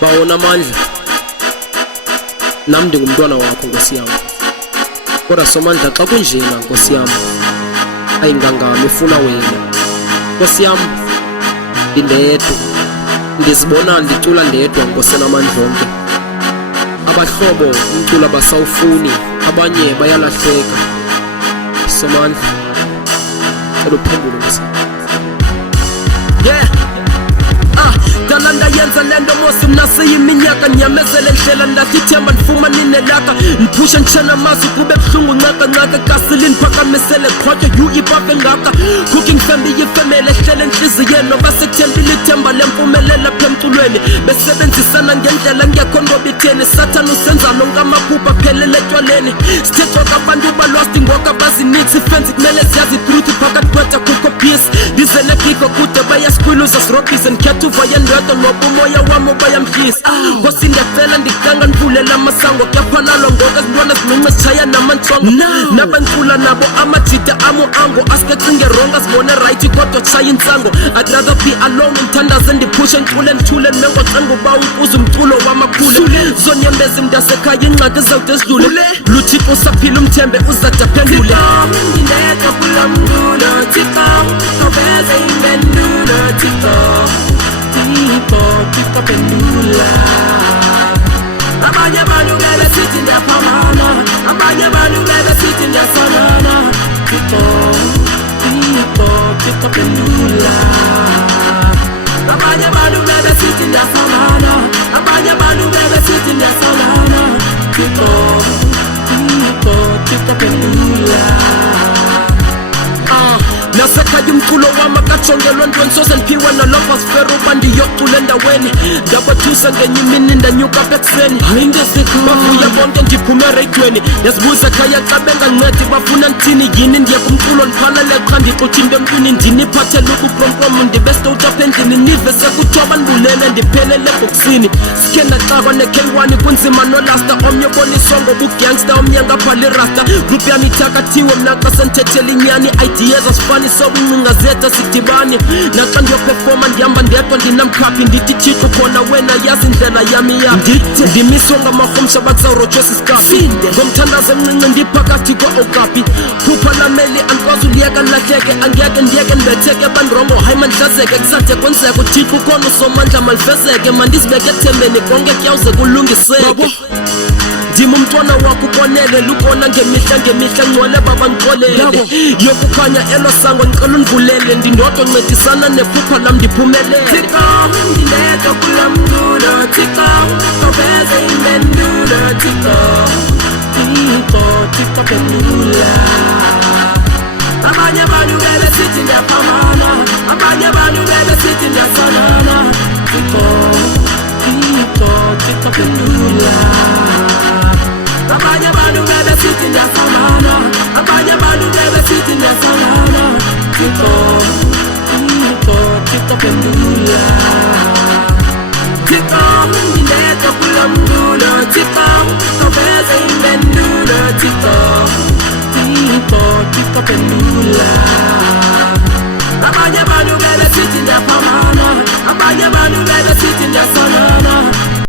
bawo namandla, nami ndingumntwana wakho Nkosi yami. Kodwa Somandla xa kunjena Nkosi yami, ayingangami efuna wena Nkosi yami. Ndindedwa, ndizibona ndicula ndedwa Nkosi namandla onke. Abahlobo umculo abasawufuni, abanye bayalahleka. Somandla, cela uphendule Nkosi. Yeah. Dala ndayenza lento mosi nasiyiminyaka, nyamezele ndlela ndathithemba ndifumana inelaka, ndiphusha nditshena mazi kube buhlungu nqaka kasilini phakamisele qhotyo yu ipafe ngaka. Cooking family yifemele ehlele enhliziyeni, noba sekuthembile ithemba lempumelela apha emculweni. Besebenzisana ngendlela ngekho ndobitheni, Satan usenza lonke amaphupha aphelele etywaleni. Sithethwa kabantu balwasti ngoku bazinitsi, ifensi kumele ziyazi itruth phakathi kwethu akukho peace. Ndize negiko kude bayasikhwiluza sirobhise, ndikhetha uvaya ndedwa ngoba umoya wami bayamhlisa. Nkosi ndiyacela ndikanga ndivulela amasango, kuyaphanalwa ngoku ezintwana zincinci sitshaya namantsongo. Nabancula nabo amajida amo ango, aske cinge wrong azibone right kodwa tshaya intsango. I'd rather be alone, umthandaze ndiphushe ndicule ndithule mengocenga uba ukuze umculo wamakhule. Zonyembezi mntasekhaya ingxaki zawude zidlule, luthixo usaphila umthembe uzade aphendule. Ndindedwa kula mculo Thixo, awuveze impendulo Thixo, Thixo phendula. Abanye abantu bebesithi ndiyaphamana, abanye abantu bebesithi ndiyasalana. Thixo phendula. Abanye abantu bebesithi ndiyafamana, abanye abantu bebesithi ndiyasalana. Thixo phendula. Nasekhaya umculo wami akajongelwa ntweni, soze ndiphiwe naloko sifera uba ndiyocula endaweni. Ndabathusa ngenye imini ndanyuka apha ekuseni, bavuya bonke ndiphume ereyidweni. Ndiyazibuza ekhaya xa bengancedi bafuna ndithini, yini ndiye kumculo ndiphalele qha ndixuthi into emntwini, ndiniphathele ukupromprom ndibe stowuti apha endlini. Nive sekuthiwa ndibulele ndiphelele ebhokisini, sikhe ndaxakwa ne-K1 kunzima nolasta. Omnye oboniswa ngobugangsta, omnye ngaphala irasta. Group yami ithakathiwe mna xa sendithethela inyani, ideas asifani sobuncinga zethu sidibane. Naxa ndiyophefoma ndihamba ndedwa ndinamkhaphi, ndithi Thixo khona wena yazi indlela yami ndithi ndimiswa ngamarhumsha bakusawurotshe sisikapi. Ngomthandazo emncinci ndiphakathi kwa-okapi, phupha lameli andikwazi uliyeka lahleke. Angeke ndiyeke ndibetheke bandrongo, hayi mandhlazeke. Kusade kwenzeka uThixo ukhona uSomandla malifezeke. Mandizibeke ethembeni konke kuyawuze kulungiseke. Ndim umntwana wakho ukonele, lukona ngemihla ngcwele baba ndixolele. Yokukhanya elo sango ndicela undivulele, ndindodwa ncedisana nephupha lam ndiphumelele. Thixo ndindedwa kula mculo Thixo, awuveze impendulo Thixo, Thixo phendula. Abanye abantu bebesithi ndiyaphamana, abanye abantu bebesithi ndiyasalana. Thixo phendula. Abanye abantu bebesithi ndiyafamana, abanye abantu bebesithi ndiyasalana. Thixo phendula. Thixo ndindedwa kula mculo Thixo, awuveze impendulo Thixo, Thixo phendula. Abanye abantu bebesithi ndiyafamana, abanye abantu bebesithi ndiyasalana.